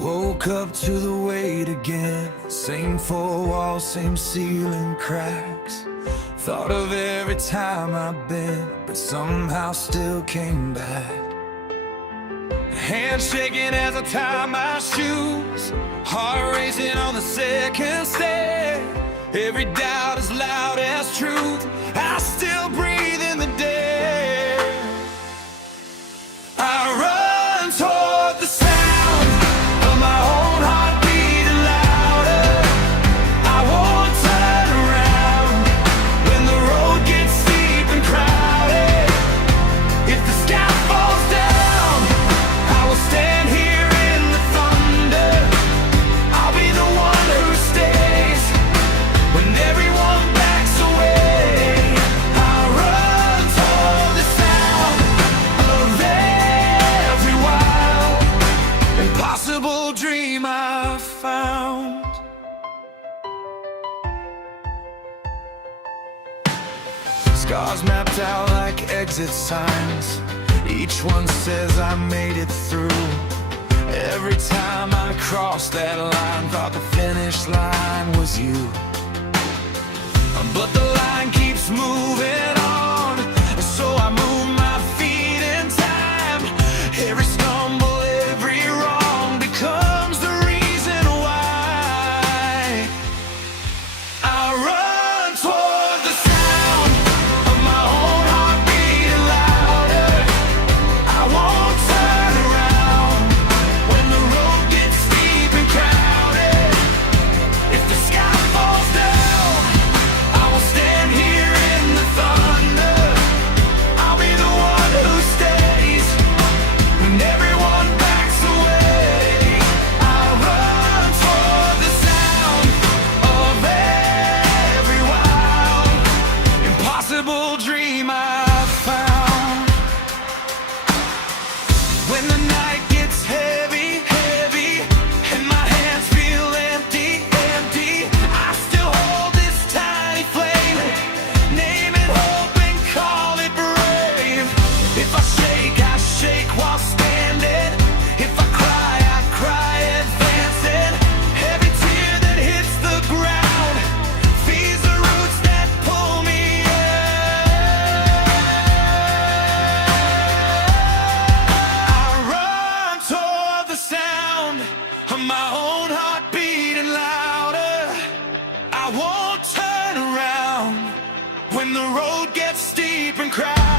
Woke up to the weight again. Same four walls, same ceiling cracks. Thought of every time I've been, but somehow still came back. Hands shaking as I tie my shoes, heart racing on the second step. Every doubt as loud as truth, I still breathe in the day. I run toward the sound of my own heart beating louder. I won't turn around when the road gets steep and crowded. If the sky falls down, I will stand here in the thunder. I'll be the one who stays when everyone backs away. I run toward the sound of every wild, impossible dream I found. Scars mapped out like exit signs. Each one says I made it through. Every time I crossed that line, thought the finish line was you. But the line keeps moving on, so I move my feet in time. Every stumble, every wrong becomes the reason why. I run toward the sound of my own heart beating louder. I won't turn around when the road gets steep and crowded. If the sky falls down, I will stand here in the thunder. I'll be the one who stays when everyone backs away. I run toward the sound of every wild, impossible dream I found. When the night gets heavy, heavy, and my hands feel empty, empty, I still hold this tiny flame. Name it hope and call it brave. If I shake while standing. If I cry advancing. Every tear that hits the ground feeds the roots that pull me in. I run toward the sound of my own heart beating louder. I won't turn around when the road gets steep and crowded.